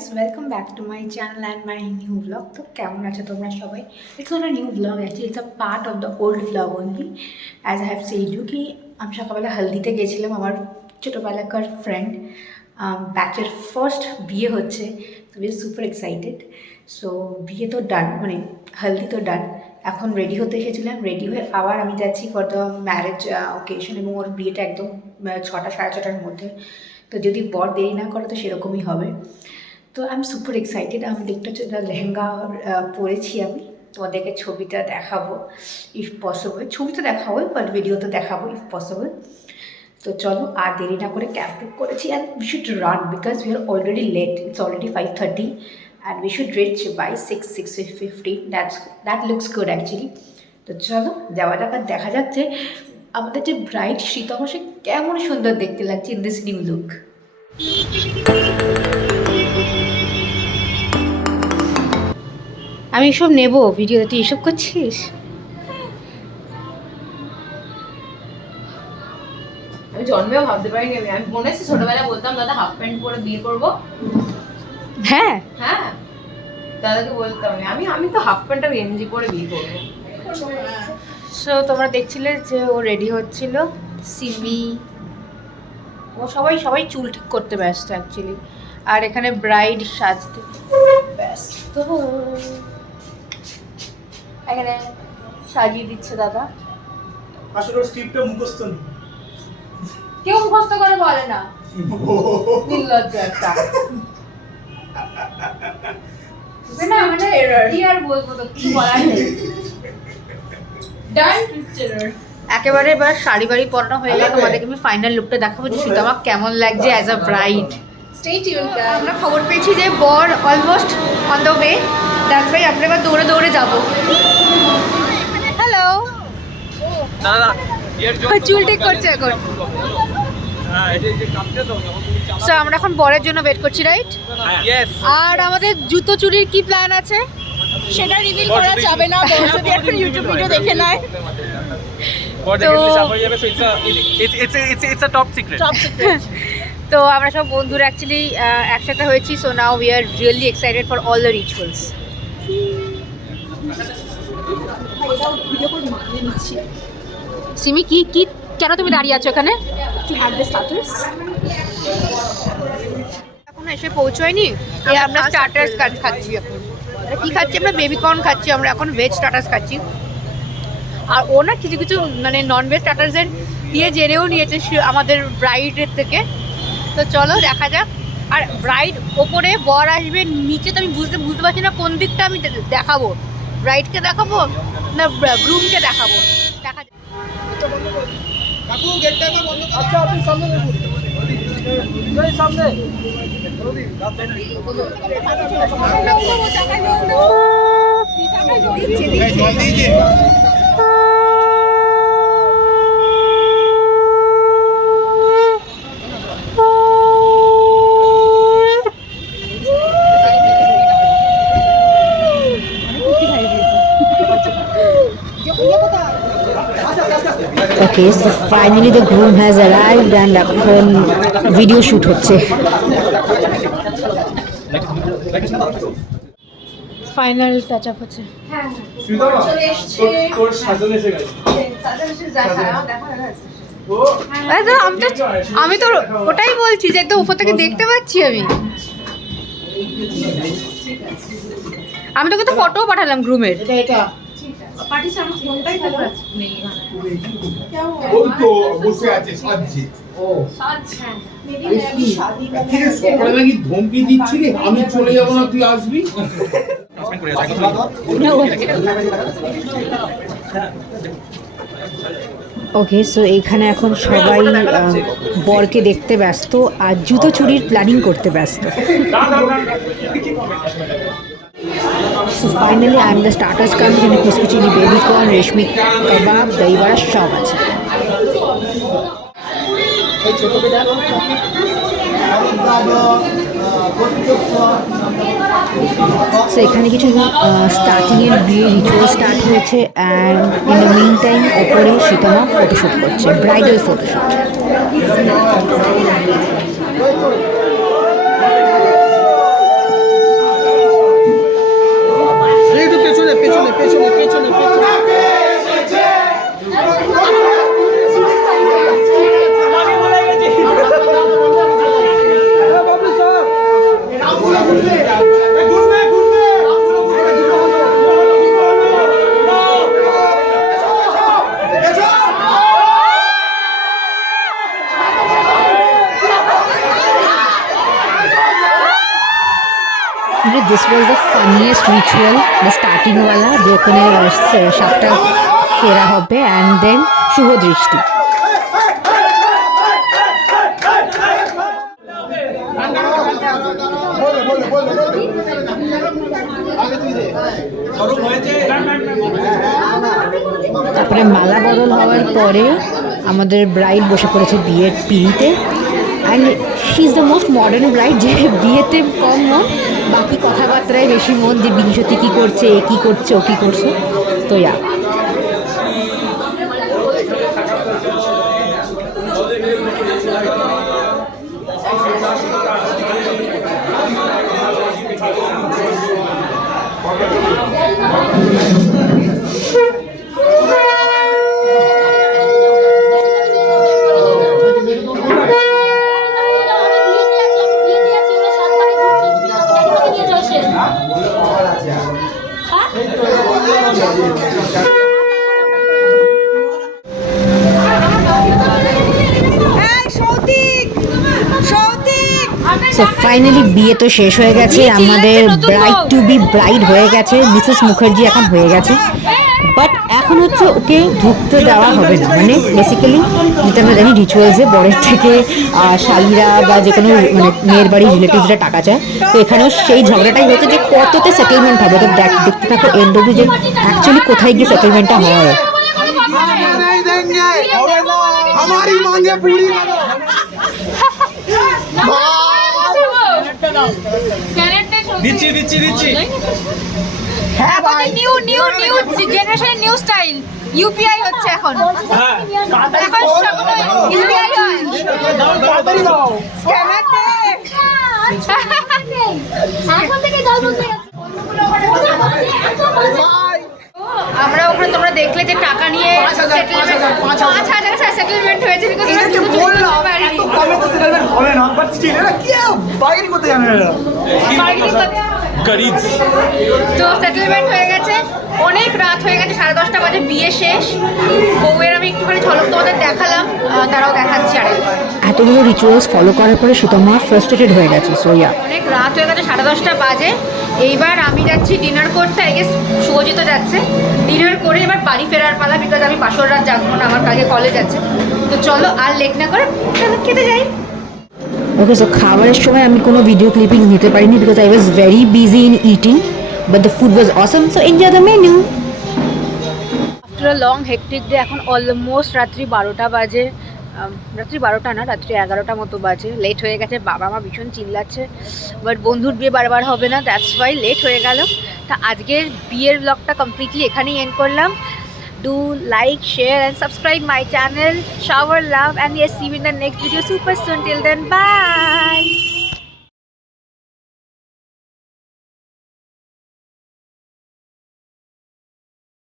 guys, welcome back to my channel and my new vlog. তো কেমন আছো তোমরা সবাই? It's not a new vlog actually, it's a part of the old vlog only. As I have said you কি আমি সকালবেলা হলদিতে গেছিলাম আমার ছোটোবেলাকার ফ্রেন্ড ব্যাচের ফার্স্ট বিয়ে হচ্ছে, তো we are super excited. So বিয়ে তো ডান, মানে হলদি তো ডান, এখন রেডি হতে এসেছিলাম। রেডি হয়ে আবার আমি যাচ্ছি ফর দ্য ম্যারেজ ওকেশন, এবং ওর বিয়েটা একদম 6টা সাড়ে 6টার মধ্যে। তো যদি বর দেরি না করে তো সেরকমই হবে। তো আই এম সুপার এক্সাইটেড। আমি দেখতে হচ্ছে লেহেঙ্গা পরেছি, আমি তোমাদেরকে ছবিটা দেখাবো ইফ পসিবল। ছবি তো দেখাবো বাট ভিডিও তো দেখাবো ইফ পসিবল। তো চলো আর দেরি না করে ক্যাব বুক করেছি and we should run because we are already late. It's already 5:30 and we should reach by 6:50। That looks good actually. তো চলো যাওয়া যাক। আর দেখা যাচ্ছে আমাদের যে ব্রাইড শীতমা, সে কেমন সুন্দর দেখতে লাগছে ইন দিস নিউ লুক। আমি এসব নেব ভিডিওতে, তুই এসব করছিস? আমি জন্মেও ভাবতে পারিনি। আমি মনে আছে ছোটবেলায় বলতাম দাদা হাফ প্যান্ট পরে বিয়ে করবো। হ্যাঁ হ্যাঁ, দাদাকে বলতাম আমি তো হাফ প্যান্ট আর গেঞ্জি পরে বিয়ে করবো। সো তোমরা দেখছিলে যে ও রেডি হচ্ছিল, সিমি ও সবাই চুল ঠিক করতে ব্যস্ত অ্যাকচুয়ালি, আর এখানে ব্রাইড সাজতে ব্যস্ত। এখানে সাজিয়ে দিচ্ছে দাদা। আসলে স্ক্রিপ্টটা মুখস্থ নেই, কেউ মুখস্থ করে বলে না, নির্লজ্জ একটা। না মানে কি আর বলবো, তো কিছু বলার নেই। ডান পিকচার একেবারে এবার শাড়ি বাড়ি পরানো হয়ে গেলে তোমাদেরকে আমি ফাইনাল লুকটা দেখাবো যে সীতামা কেমন লাগছে as a bride. Stay tuned. আমরা খবর পেয়েছি যে বর almost on the way, that's why আমরা এবার দৌড়ে দৌড়ে যাবো। হ্যালো, চুল ঠিক করছে এখন। সো আমরা এখন বরের জন্য ওয়েট করছি, রাইট? আর আমাদের জুতো চুরির কি প্ল্যান আছে সেটা রিভিল করা যাবে না, বর যদি একটা ইউটিউব ভিডিও দেখে নেয় তো আমরা সব বন্ধুরা অ্যাকচুয়ালি একসাথে হয়েছি। So now we are really excited for all the rituals. Simi কি কি কেন তুমি দাঁড়িয়ে আছো এখানে? এখন এসে পৌঁছয়নি, এই আমরা স্টার্টার্স খাচ্ছি। এখন কি খাচ্ছি আমরা? বেবিকর্ন খাচ্ছি আমরা এখন, ভেজ স্টার্টার্স খাচ্ছি। আর ও না কিছু কিছু মানে ননভেজ স্টার্টার্সের দিয়ে জেনেও নিয়েছে আমাদের ব্রাইডের থেকে। তো চলো দেখা যাক। আর ব্রাইড ওপরে, বর আসবে নিচে। তো আমি বুঝতে পারছি না কোন দিকটা আমি দেখাবো, ব্রাইডকে দেখাবো না গ্রুমকে দেখাবো। দেখা যাক। Okay, so finally the groom has arrived and এখন ভিডিও শুট হচ্ছে। ফাইনাল টাচ আপ হচ্ছে। আমি তো ওটাই বলছি যে একদম উপর থেকে দেখতে পাচ্ছি। আমি তোকে তো ফটো পাঠালাম গ্রুমের। ধমকি দিচ্ছিলি আমি চলে যাবো না, তুই আসবি। ওকে, সো এইখানে এখন সবাই বরকে দেখতে ব্যস্ত আর জুতো চুরির প্ল্যানিং করতে ব্যস্ত। So finally I am the starters come in crispy chili baby corn, reshmi kebab, dahi vada সব আছে। সো এখানে কিছু স্টার্টিংয়ের বিয়ে রিচুয়াল স্টার্ট হয়েছে and in the mean time ওপরে সীতামা ফটোশ্যুট করছে, bridal photoshoot. This was the funniest ritual the starting वाला যে ওখানে সাতটা ফেরা হবে অ্যান্ড দেন শুভ দৃষ্টি। তারপরে মালা বদল হওয়ার পরে আমাদের ব্রাইড বসে পড়েছে বিয়ের পিড়িতে and she is the most modern bride, যে বিয়েতে কম মন, বাকি কথাবার্তায় বেশি মন, যে বিংশতি কী করছে, এ কী করছে, ও কী করছে। তো ইয়া সো ফাইনালি বিয়ে তো শেষ হয়ে গেছে, আমাদের ব্রাইড টু বি ব্রাইড হয়ে গেছে, মিসেস মুখার্জি এখন হয়ে গেছে। বাট এখন হচ্ছে ওকে ঢুকতে দেওয়া হবে না, মানে বেসিক্যালি যেটা আমরা জানি রিচুয়ালসে বরের থেকে শালিরা বা যে কোনো মানে মেয়ের বাড়ির রিলেটিভসরা টাকা চায়। তো এখানেও সেই ঝগড়াটাই হচ্ছে যে কততে সেটেলমেন্ট হবে। তো দেখতে থাকো এন্ড অবধি যে অ্যাকচুয়ালি কোথায় গিয়ে সেটেলমেন্টটা হয়। দিচ্ছি দিচ্ছি দিচ্ছি। এখন নিউ নিউ নিউ জেনারেশনের নিউ স্টাইল ইউপিআই হচ্ছে এখন। এখন সব ইউপিআই হয়। তাড়াতাড়ি দাও। স্ক্যানার দে। এখন থেকে দল বলতে আমরা ওখানে তোমরা দেখলে যে টাকা নিয়ে 5,000 সেটেলমেন্ট হয়েছে বিকজ হবে না, বাট স্টিল এটা কি বার্গেনিং করতে জানে না। গরিব তো সেটেলমেন্ট হয়ে গেছে, অনেক রাত হয়ে গেছে, 10:30 বাজে বিয়ে শেষ। বউয়ের আমি একটুখানি ঝলক তোমাদের দেখালাম, তারাও দেখাচ্ছি আরেকবার। এতগুলো রিচুয়ালস ফলো করার পরে সুতমা ফ্রাস্ট্রেটেড হয়ে গেছে। সো ইয়া অনেক রাত হয়ে গেছে, 10:30 বাজে। এইবার আমি যাচ্ছি ডিনার করতে, আই গেস শুভজিৎ যাচ্ছে। ডিনার করে এবার বাড়ি ফেরার পালা, বিকজ আমি পাশের রাত জাগবো না, আমার কালকে কলেজ আছে। তো চলো আর লেট না করে খেতে যাই। ওকে, সো খাবারের সময় আমি কোনো ভিডিও ক্লিপিং নিতে পারিনি because I was very busy in eating, but the food was Assam, so enjoy the menu. After a long hectic day এখন অলমোস্ট রাত্রি 12টা বাজে। রাত্রি 12টা না, রাত্রি 11টা মতো বাজে। লেট হয়ে গেছে, বাবা মা ভীষণ চিল্লাচ্ছে, বাট বন্ধুর বিয়ে বারবার হবে না, দ্যাটস ওয়াই লেট হয়ে গেল। তা আজকের বিয়ের ব্লগটা কমপ্লিটলি এখানেই এন্ড করলাম। Do like, share and subscribe my channel. Shower love and yes, see you in the next video super soon. Till then, bye.